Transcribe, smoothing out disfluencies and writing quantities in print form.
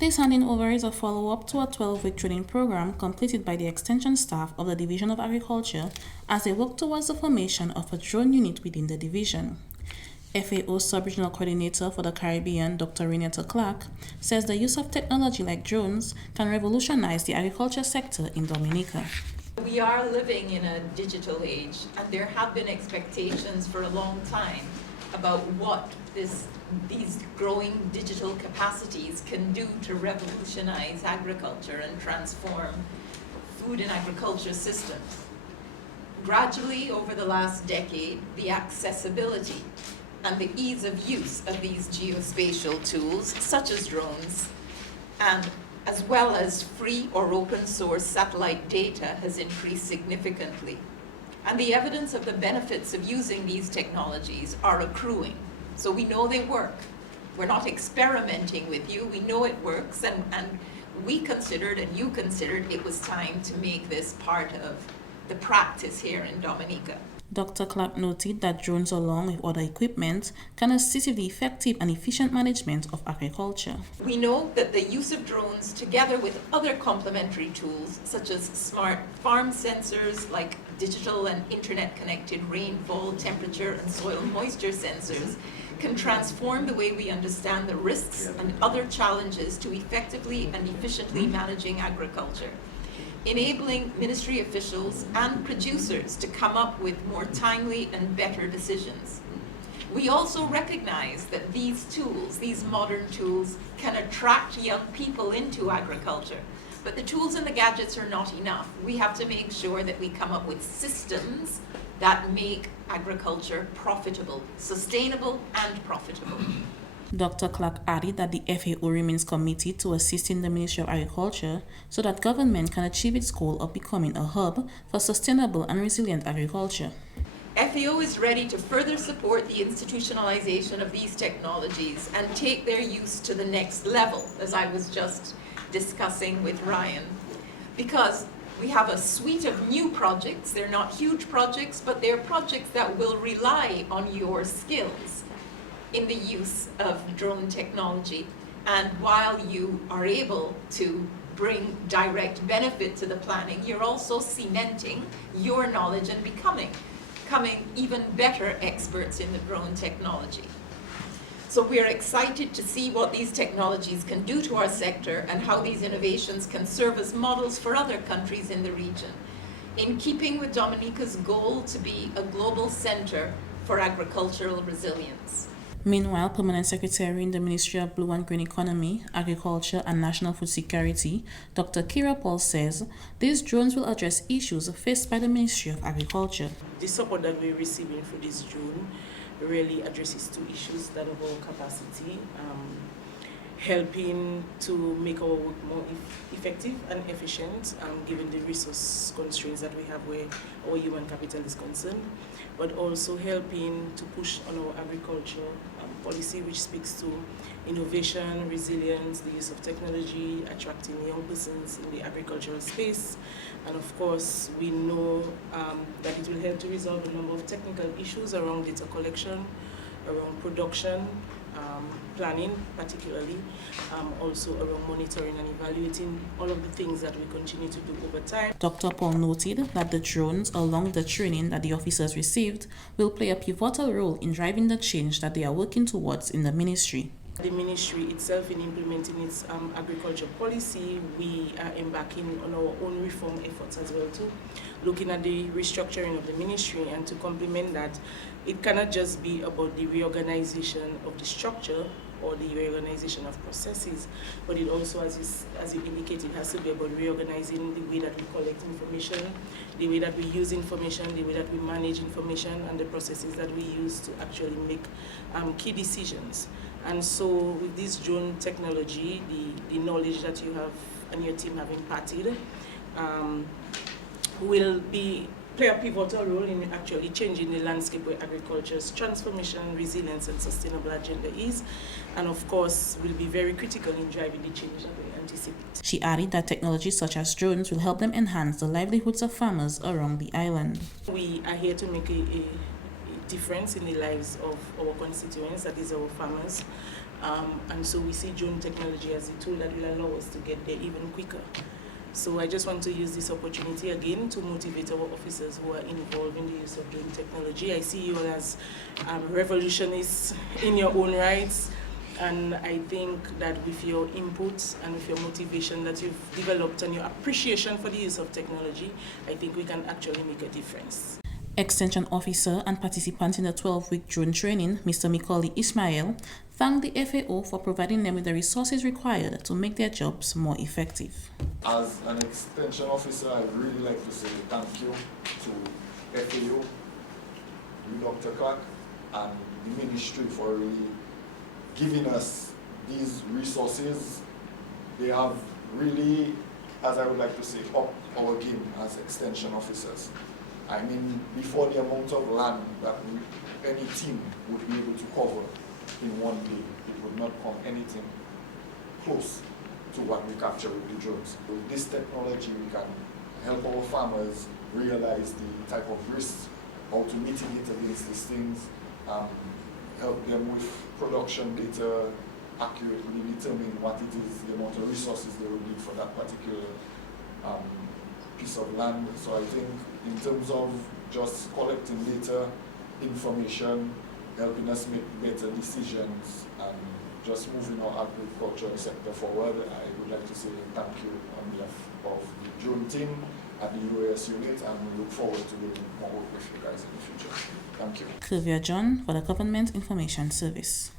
This handing over is a follow-up to a 12-week training program completed by the extension staff of the Division of Agriculture as they work towards the formation of a drone unit within the division. FAO Sub-Regional Coordinator for the Caribbean, Dr. Renata Clark, says the use of technology like drones can revolutionize the agriculture sector in Dominica. We are living in a digital age, and there have been expectations for a long time about what these growing digital capacities can do to revolutionize agriculture and transform food and agriculture systems. Gradually, over the last decade, the accessibility and the ease of use of these geospatial tools, such as drones, and as well as free or open source satellite data, has increased significantly. And the evidence of the benefits of using these technologies are accruing. So we know they work. We're not experimenting with you. We know it works, and we considered, and you considered, it was time to make this part of the practice here in Dominica. Dr. Clark noted that drones, along with other equipment, can assist with the effective and efficient management of agriculture. We know that the use of drones, together with other complementary tools, such as smart farm sensors like digital and internet-connected rainfall, temperature, and soil moisture sensors, can transform the way we understand the risks and other challenges to effectively and efficiently managing agriculture, enabling ministry officials and producers to come up with more timely and better decisions. We also recognize that these tools, these modern tools, can attract young people into agriculture. But the tools and the gadgets are not enough. We have to make sure that we come up with systems that make agriculture profitable, sustainable and profitable. Dr. Clark added that the FAO remains committed to assisting the Ministry of Agriculture so that government can achieve its goal of becoming a hub for sustainable and resilient agriculture. FAO is ready to further support the institutionalization of these technologies and take their use to the next level, as I was just discussing with Ryan, because we have a suite of new projects. They're not huge projects, but they're projects that will rely on your skills in the use of drone technology. And while you are able to bring direct benefit to the planning, you're also cementing your knowledge and becoming even better experts in the drone technology. So we are excited to see what these technologies can do to our sector and how these innovations can serve as models for other countries in the region, in keeping with Dominica's goal to be a global center for agricultural resilience. Meanwhile, Permanent Secretary in the Ministry of Blue and Green Economy, Agriculture and National Food Security, Dr. Kira Paul says these drones will address issues faced by the Ministry of Agriculture. The support that we're receiving for this drone really addresses two issues: that of our capacity, helping to make our work more effective and efficient, given the resource constraints that we have where our human capital is concerned, but also helping to push on our agriculture policy, which speaks to innovation, resilience, the use of technology, attracting young persons in the agricultural space. And of course, we know that it will help to resolve a number of technical issues around data collection, around production, planning particularly, also around monitoring and evaluating all of the things that we continue to do over time. Dr. Paul noted that the drones, along with the training that the officers received, will play a pivotal role in driving the change that they are working towards in the ministry. The ministry itself, in implementing its agriculture policy, we are embarking on our own reform efforts as well too, looking at the restructuring of the ministry, and to complement that, it cannot just be about the reorganization of the structure or the reorganization of processes, but it also, as you indicated, has to be about reorganizing the way that we collect information, the way that we use information, the way that we manage information, and the processes that we use to actually make key decisions. And so with this drone technology, the knowledge that you have and your team have imparted will play a pivotal role in actually changing the landscape where agriculture's transformation, resilience, and sustainable agenda is, and of course will be very critical in driving the change that we anticipate. She added that technologies such as drones will help them enhance the livelihoods of farmers around the island. We are here to make a difference in the lives of our constituents, that is our farmers, And so we see drone technology as a tool that will allow us to get there even quicker. So I just want to use this opportunity again to motivate our officers who are involved in the use of drone technology. I see you all as revolutionists in your own rights, and I think that with your input and with your motivation that you've developed and your appreciation for the use of technology, I think we can actually make a difference. Extension Officer and participant in the 12-week drone training, Mr. Mikoli Ismail, thanked the FAO for providing them with the resources required to make their jobs more effective. As an extension officer, I'd really like to say thank you to FAO, Dr. Clark, and the ministry for really giving us these resources. They have really, as I would like to say, upped our game as extension officers. I mean, before the amount of land that any team would be able to cover in one day, it would not come anything close to what we capture with the drones. With this technology, we can help our farmers realize the type of risks, how to mitigate against these things, help them with production data, accurately determine what it is, the amount of resources they will need for that particular piece of land. So I think in terms of just collecting data, information, helping us make better decisions, and just moving our agricultural sector forward, I would like to say thank you on behalf of the drone team at the UAS unit, and we look forward to doing more work with you guys in the future. Thank you. Sylvia John for the Government Information Service.